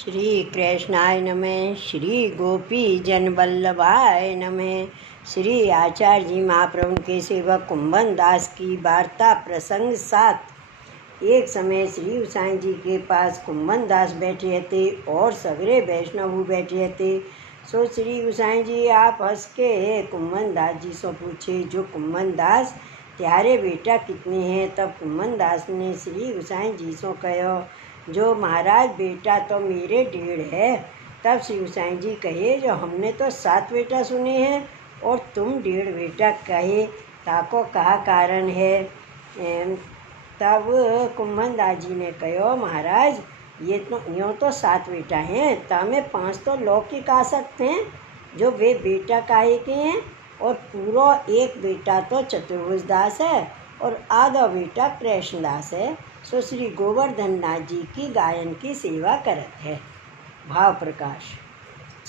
श्री कृष्णाय नमः। श्री गोपी जन वल्लभाय नमः। श्री आचार्य जी महाप्रभु के सेवक कुंभन दास की वार्ता प्रसंग 7। एक समय श्री गोसाई जी के पास कुंभन दास बैठे थे और सगरे वैष्णव बैठे थे। सो श्री गोसाई जी आप हंस के कुंभन दास जी से पूछे, जो कुंभन दास त्यारे बेटा कितने हैं। तब कुंभन दास ने श्री गोसाई जी से कहो, जो महाराज बेटा तो मेरे 1.5 है। तब श्री गोसाई जी कहे, जो हमने तो 7 बेटा सुने हैं और तुम 1.5 बेटा कहे, ताको कहा कारण है। तब कुंभन दास जी ने कहो, महाराज ये तो यूँ तो 7 बेटा हैं, तमें 5 तो लौकिक आ सकते हैं, जो वे बेटा काहे के हैं। और पूरा 1 बेटा तो चतुर्भुज दास है और आधा बेटा कृष्ण दास है। सो श्री गोवर्धन नाथ जी की गायन की सेवा करत है। भाव प्रकाश।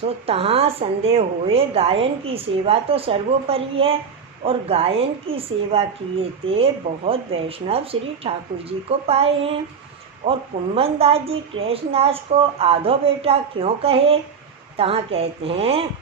सो तहाँ संदेह होए, गायन की सेवा तो सर्वोपरि है और गायन की सेवा किए थे बहुत वैष्णव श्री ठाकुर जी को पाए हैं। और कुंभन दास जी कृष्णदास को आधो बेटा क्यों कहे। तहाँ कहते हैं,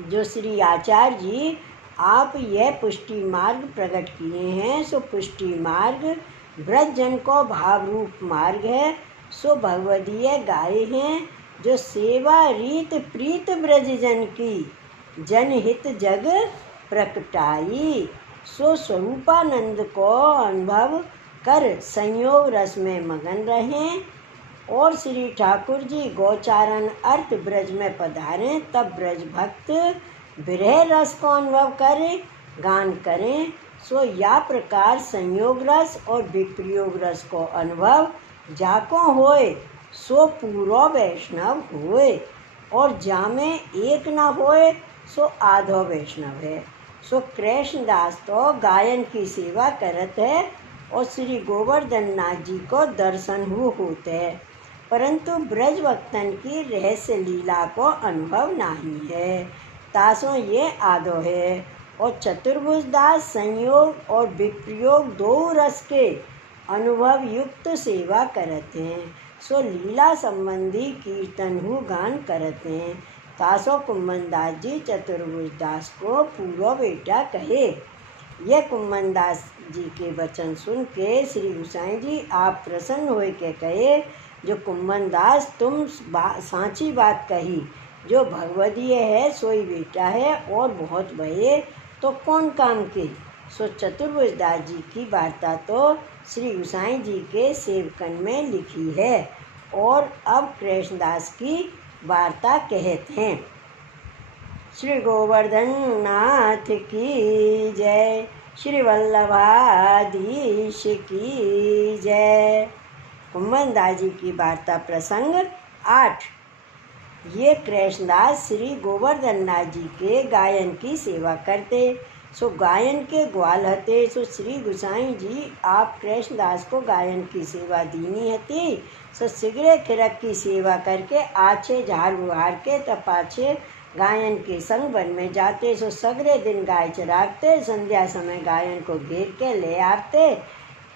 जो श्री आचार्य जी आप यह पुष्टि मार्ग प्रकट किए हैं, सो पुष्टि मार्ग ब्रज जन को भाव रूप मार्ग है। सो भगवदीय गाय हैं, जो सेवा रीत प्रीत ब्रज जन की, जनहित जग प्रकटाई। सो स्वरूपानंद को अनुभव कर संयोग रस में मगन रहें। और श्री ठाकुर जी गोचारण अर्थ ब्रज में पधारें, तब ब्रज भक्त विरह रस को अनुभव करें, गान करें। सो या प्रकार संयोग रस और विप्रयोग रस को अनुभव जाको होए, सो पूरो वैष्णव होए। और जामे एक न होए, सो आधो वैष्णव है। सो कृष्णदास तो गायन की सेवा करत है और श्री गोवर्धन नाथ जी को दर्शन होते हैं, परंतु ब्रज भक्तन की रहस्य लीला को अनुभव नहीं है। तासों ये आधो है। और चतुर्भुज दास संयोग और विप्रयोग 2 रस के अनुभव युक्त सेवा करते हैं। सो लीला संबंधी कीर्तन गान करते हैं। तासो कुंभन दास जी चतुर्भुज दास को पूर्व बेटा कहे। यह कुंभन दास जी के वचन सुन के श्री गोसाई जी आप प्रसन्न होए के कहे, जो कुंभन दास तुम सांची बात कही, जो भगवदीय है सोई बेटा है और बहुत भये तो कौन काम के। सो चतुर्भुज दास जी की वार्ता तो श्री गोसाई जी के सेवकन में लिखी है। और अब कृष्णदास की वार्ता कहते हैं। श्री गोवर्धन नाथ की जय, श्री वल्लभाधीश की जय। कुंभन दास जी की वार्ता प्रसंग 8। ये कृष्णदास श्री गोवर्धन नाथ जी के गायन की सेवा करते। सो गायन के ग्वाल हते। सो श्री गोसाई जी आप कृष्णदास को गायन की सेवा दीनी हती। सो सिगरे खिरक की सेवा करके आछे झाड़ बुहार के तब पाछे गायन के संग वन में जाते। सो सगरे दिन गाय चरागते, संध्या समय गायन को घेर के ले आते।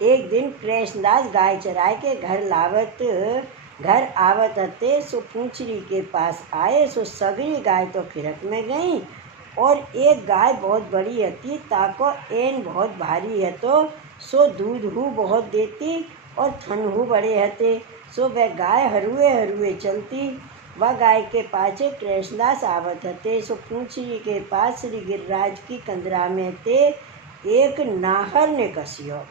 एक दिन कृष्णदास गाय चराए के घर आवत हते। सो पूंछरी के पास आए। सो सगरी गाय तो खिरक में गई और एक गाय बहुत बड़ी हती, ताको एन बहुत भारी है, तो सो दूध बहुत देती और थन बड़े हते। सो वह गाय हरूले हरूले चलती। वह गाय के पाछे कृष्णदास आवत हते। सो पूंछरी के पास श्री गिरिराज की कंदरा में ते एक नाहर ने कसियो।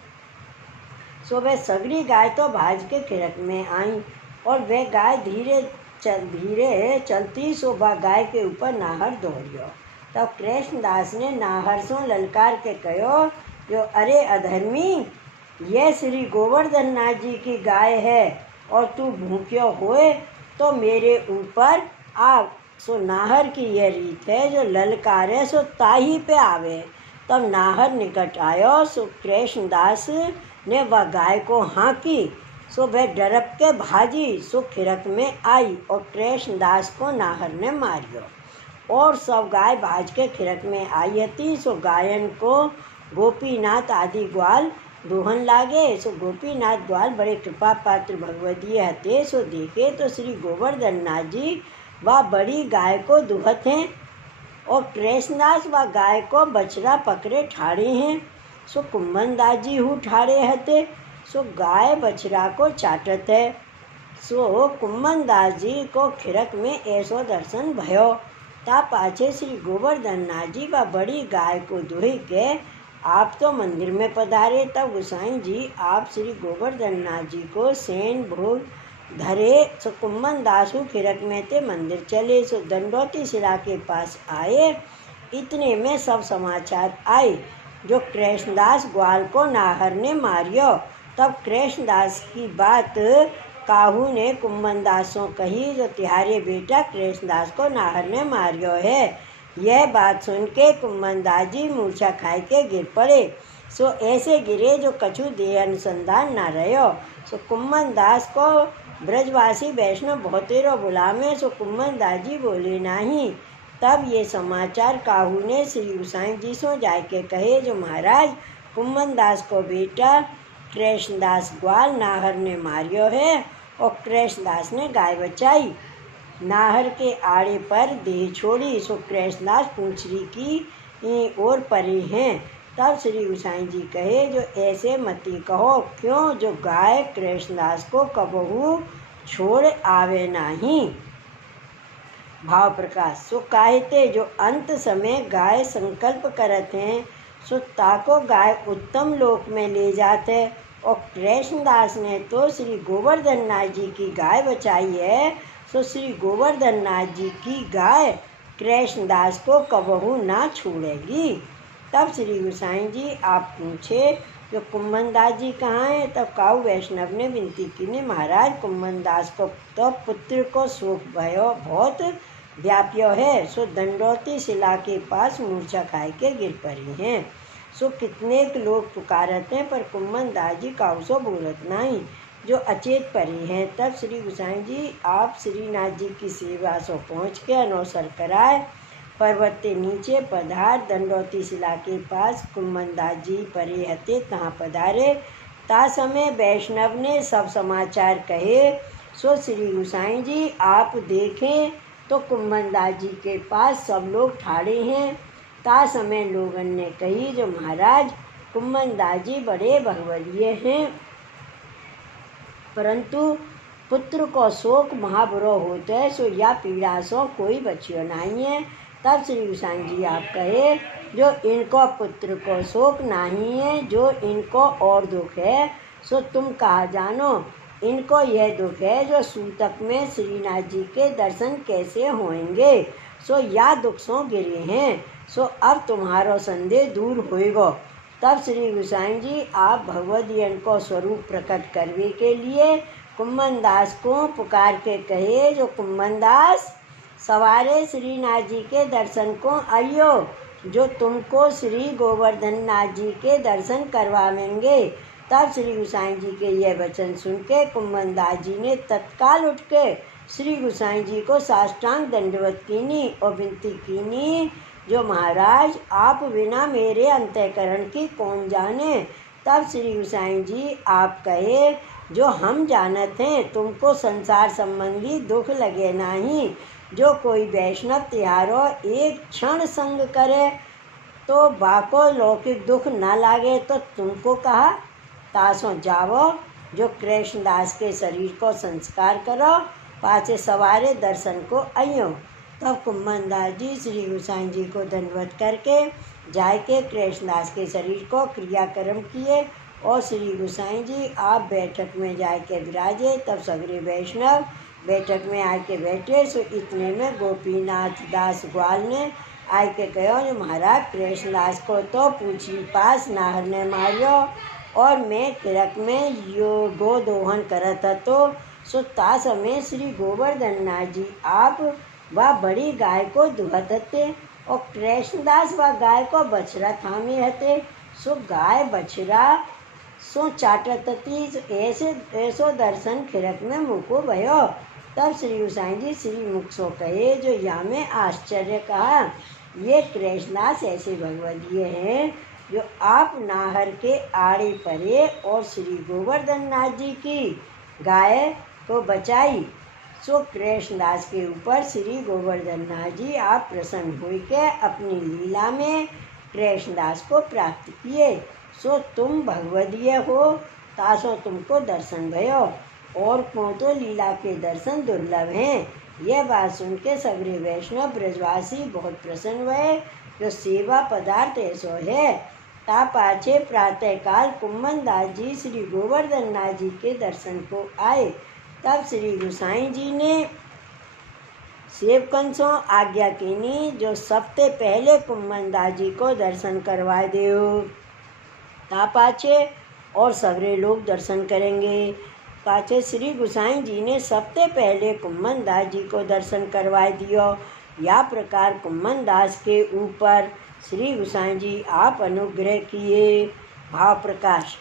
सो वह सगरी गाय तो भाज के खिरक में आई और वह गाय धीरे चलती। सो वह गाय के ऊपर नाहर दौड़ियो। तब कृष्णदास ने नाहर से ललकार के कहो, जो अरे अधर्मी, यह श्री गोवर्धन नाथ जी की गाय है और तू भूख्यो होए तो मेरे ऊपर आ। सो नाहर की यह रीत है, जो ललकारे सो ताही पे आवे। तब नाहर निकट आयो। सो कृष्णदास ने वह गाय को हाँकी। सो वह डरप के भाजी। सो खिरक में आई और कृष्णदास को नाहर ने मारियो और सब गाय भाज के खिरक में आई हती। सो गायन को गोपीनाथ आदि ग्वाल दोहन लागे। सो गोपीनाथ ग्वाल बड़े कृपा पात्र भगवदीय हते। सो देखे तो श्री गोवर्धन नाथ जी वह बड़ी गाय को दुहत हैं और कृष्णदास व गाय को बछड़ा पकड़े ठाड़े हैं। सो कुंभनदास जी हूँ ठाड़े हते। सो गाय बछड़ा को चाटत है। सो कुंभनदास जी को खिरक में ऐसो दर्शन भयो। ता पाछे श्री गोवर्धन नाथ जी व बड़ी गाय को दुही के आप तो मंदिर में पधारे। तब गोसाई जी आप श्री गोवर्धन नाथ जी को सेन भोग धरे। सो कुंभनदास खिरक में थे मंदिर चले। सो दंडोती शिला के पास आए। इतने में सब समाचार आए जो कृष्णदास ग्वाल को नाहर ने मारियो। तब कृष्णदास की बात काहू ने कुंभनदासों कही जो तिहारे बेटा कृष्णदास को नाहर ने मारियो है। यह बात सुन के कुंभनदास जी मूर्छा खाए के गिर पड़े। सो ऐसे गिरे जो कछु देह अनुसंधान न रहो। सो कुंभनदास को ब्रजवासी वैष्णव बहुतेरो बुलावे। सो कुंभनदास जी बोले नहीं। तब ये समाचार काहू ने श्री गोसाई जी सो जाके कहे जो महाराज कुंभनदास को बेटा कृष्णदास ग्वाल नाहर ने मारियो है और कृष्णदास ने गाय बचाई। नाहर के आड़े पर देह छोड़ी। सो कृष्णदास पूंछरी की ओर परे हैं। तब श्री गोसाई जी कहे जो ऐसे मती कहो क्यों जो गाय कृष्णदास को कबहू छोड़ आवे नहीं। भाव प्रकाश। सो कहते जो अंत समय गाय संकल्प करत हैं सो ताको गाय उत्तम लोक में ले जाते। और कृष्णदास ने तो श्री गोवर्धन नाथ जी की गाय बचाई है। सो श्री गोवर्धन नाथ जी की गाय कृष्णदास को कबहू ना छोड़ेगी। तब श्री गोसाई जी आप पूछे जो कुंभनदास जी कहाँ हैं। तब काऊ वैष्णव ने विनती की ने महाराज कुंभनदास को तो पुत्र को शोक भयो बहुत व्याप्यो है। सो दंडोती शिला के पास मूर्छा खाए के गिर पड़ी हैं। सो कितने लोग पुकारते हैं पर कुंभनदास जी काऊ सो बोलत नहीं जो अचेत परी हैं। तब श्री गोसाई जी आप श्रीनाथ जी की सेवा सो पहुँच के अनवसर कराए। पर्वत के नीचे पधार दंडोती शिला के पास कुंभनदास जी परे हते तहाँ पधारे। ता समय वैष्णव ने सब समाचार कहे। सो श्री गोसाई जी आप देखें तो कुंभनदास जी के पास सब लोग ठाड़े हैं। ता समय लोगन ने कही जो महाराज कुंभनदास जी बड़े भगवदीय हैं परंतु पुत्र को शोक महाबुरो होते है। सो या पीड़ा सो कोई बचियो नहीं है। तब श्री गोसाई जी आप कहे जो इनको पुत्र को शोक नहीं है जो इनको और दुख है सो तुम कहा जानो। इनको यह दुख है जो सूतक में श्रीनाथ जी के दर्शन कैसे होंगे। सो या दुख सो गिरे हैं। सो अब तुम्हारो संदेह दूर होएगो। तब श्री गोसाई जी आप भगवदीयन को स्वरूप प्रकट करने के लिए कुंभनदास को पुकार के कहे जो कुंभनदास सवारे श्रीनाथ जी के दर्शन को आइयो जो तुमको श्री गोवर्धन नाथ जी के दर्शन करवाएंगे। तब श्री गोसाई जी के यह वचन सुन के कुंभनदास जी ने तत्काल उठ के श्री गोसाई जी को साष्टांग दंडवत कीनी और विनती कीनी जो महाराज आप बिना मेरे अंतःकरण की कौन जाने। तब श्री गोसाई जी आप कहे जो हम जानत हैं तुमको संसार संबंधी दुख लगे नहीं। जो कोई वैष्णव तिहारो एक क्षण संग करे तो बाको लौकिक दुख न लागे तो तुमको कहा तासो जावो जो कृष्णदास के शरीर को संस्कार करो पाछे सवारे दर्शन को आइयो। तब कुंभनदास जी श्री गोसाई जी को दंडवत करके जाके कृष्णदास के शरीर को क्रियाक्रम किए और श्री गोसाई जी आप बैठक में जाके विराजे। तब सगरे वैष्णव बैठक में आके बैठे। सो इतने में गोपीनाथ दास ग्वाल ने आके कहो जो महाराज कृष्णदास को तो पूछी पास नाहर ने मारियो और मैं किरक में यो गो दोहन करत तो। सो ता समय श्री गोवर्धन नाथ जी आप वह बड़ी गाय को दुहत हते और कृष्णदास वह गाय को बछड़ा थामे हते। सो गाय बछड़ा सो चाटती ऐसो दर्शन खिरक में मुको भयो। तब श्री गोसाई जी श्री मुख सो कहे जो या में आश्चर्य कहा ये कृष्णदास ऐसे भगवदीय हैं जो आप नाहर के आड़े परे और श्री गोवर्धन नाथ जी की गाय को बचाई। सो कृष्णदास के ऊपर श्री गोवर्धन नाथ जी आप प्रसन्न हो के अपनी लीला में कृष्णदास को प्राप्त किए। सो तुम भगवदीय हो, तासो तुमको दर्शन भयो, और को तो लीला के दर्शन दुर्लभ हैं। यह बात सुन के सगरे वैष्णव ब्रजवासी बहुत प्रसन्न हुए। जो सेवा पदार्थ ऐसो है। ता पाछे प्रातः काल कुम्मन दास जी श्री गोवर्धन नाथ जी के दर्शन को आए। तब श्री गोसाई जी ने सेवकन सो आज्ञा कीनी, जो सबसे पहले कुम्मन दास जी को दर्शन करवा दो। ता पाछे और सगरे लोग दर्शन करेंगे। पाछे श्री गोसाई जी ने सबसे पहले कुम्मन दास जी को दर्शन करवा दियो। या प्रकार कुम्मन दास के ऊपर श्री गोसाई जी आप अनुग्रह किए। भाव प्रकाश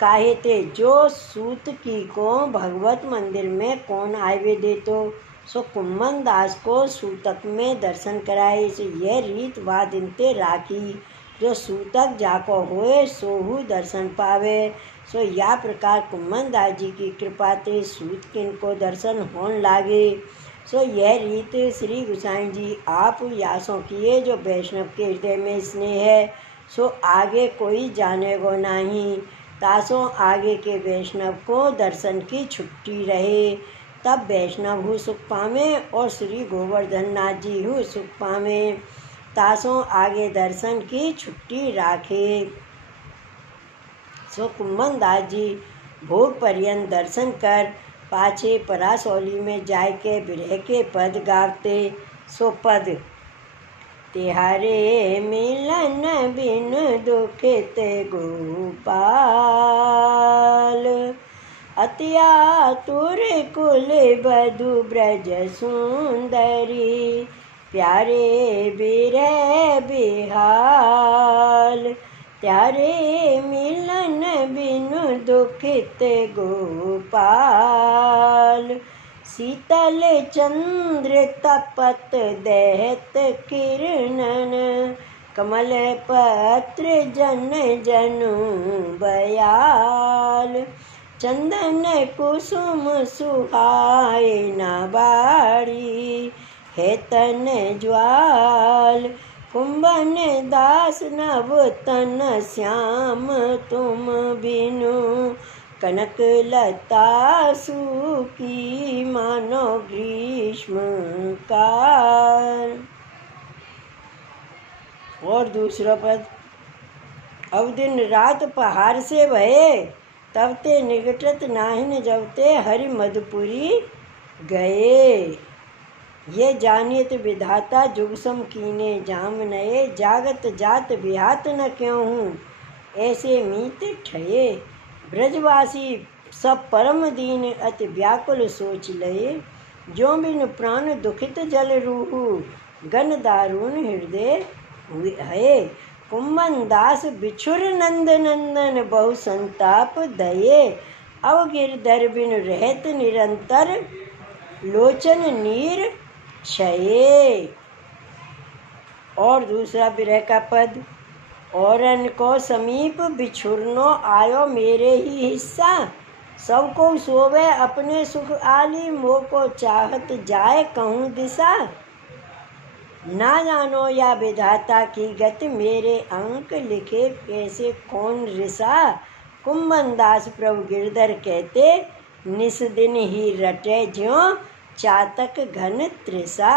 काहे ते जो सूत की को भगवत मंदिर में कौन आवे देतो। सो कुम्मन दास को सूतक में दर्शन कराए। सो यह रीत वादिनते राखी, जो सूतक जाको होए सोहू दर्शन पावे। सो या प्रकार कुम्मन दास जी की कृपा ते सूत किनको दर्शन होने लागे। सो यह रीत श्री गोसाई जी आप यासों किए, जो वैष्णव के हृदय में स्नेह है। सो आगे कोई जानेगो नहीं, तासो आगे के वैष्णव को दर्शन की छुट्टी रहे। तब वैष्णव हु सुख पावे और श्री गोवर्धन नाथ जी हु सुख पावे। तासो आगे दर्शन की छुट्टी राखे। सो कुम्मन दास जी भोग पर्यंत दर्शन कर पाछे परासौली में जाय के विरह के पद गावते। सो पद तिहारे मिलन बिन दुखित गोपाल, अति आतुर कुल बधु ब्रज सुंदरी, प्यारे बिरह बिहाल। त्यारे मिलन बिनु दुखित गोपाल, शीतल चंद्र तपत दहत किरणन, कमल पत्र जन जनु बयाल। चंदन कुसुम सुहाए न बाड़ी, है तन ज्वाल। कुंभन दास नव तन श्याम तुम बिनु, कनक लता सूखी मानो ग्रीष्म काल। और दूसरा पद अब दिन रात पहाड़ से भये, तब ते निकटत नाहिन जबते हरि मधुपुरी गए। ये जानियत विधाता जुगसम कीने जाम नये, जागत जात बिहात न क्यों हूँ ऐसे मीत ठये। ब्रजवासी सब परम दीन अति व्याकुल सोच लये, जो बिन प्राण दुखित जल रूहु गन दारुण हृदय है। कुम्मन दास बिछुर नंद नंदन बहु संताप दये, अवगिरधर बिन रहत निरंतर लोचन नीर छये। और दूसरा विरह का पद औरन को समीप बिछुरनो आयो मेरे ही हिस्सा, सबको सोवे अपने सुख आली, मोह को चाहत जाए कहूँ दिशा। ना जानो या विधाता की गति, मेरे अंक लिखे कैसे कौन रिसा। कुम्मन दास प्रभु गिरधर कहते, निस दिन ही रटे ज्यों चातक घन त्रिसा।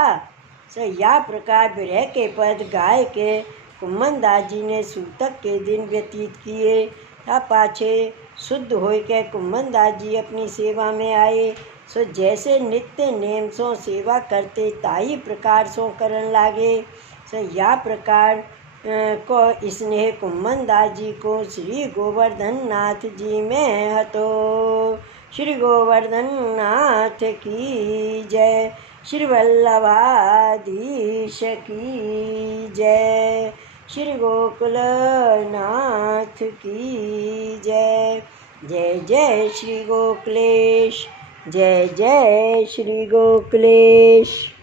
सो या प्रकार विरह के पद गाय के कुम्मन दास जी ने सूतक के दिन व्यतीत किए। था पाछे शुद्ध होय के कुम्मन दास जी अपनी सेवा में आए। सो जैसे नित्य नेम सो सेवा करते ताई प्रकार सो करन लागे। सो या प्रकार को स्नेह कुम्मन दास जी को श्री गोवर्धन नाथ जी में हतो। श्री गोवर्धन नाथ की जय, श्री वल्लभाधीश की जय, श्री गोकुल नाथ की जय। जय जय श्री गोकुलेश, जय जय श्री गोकुलेश।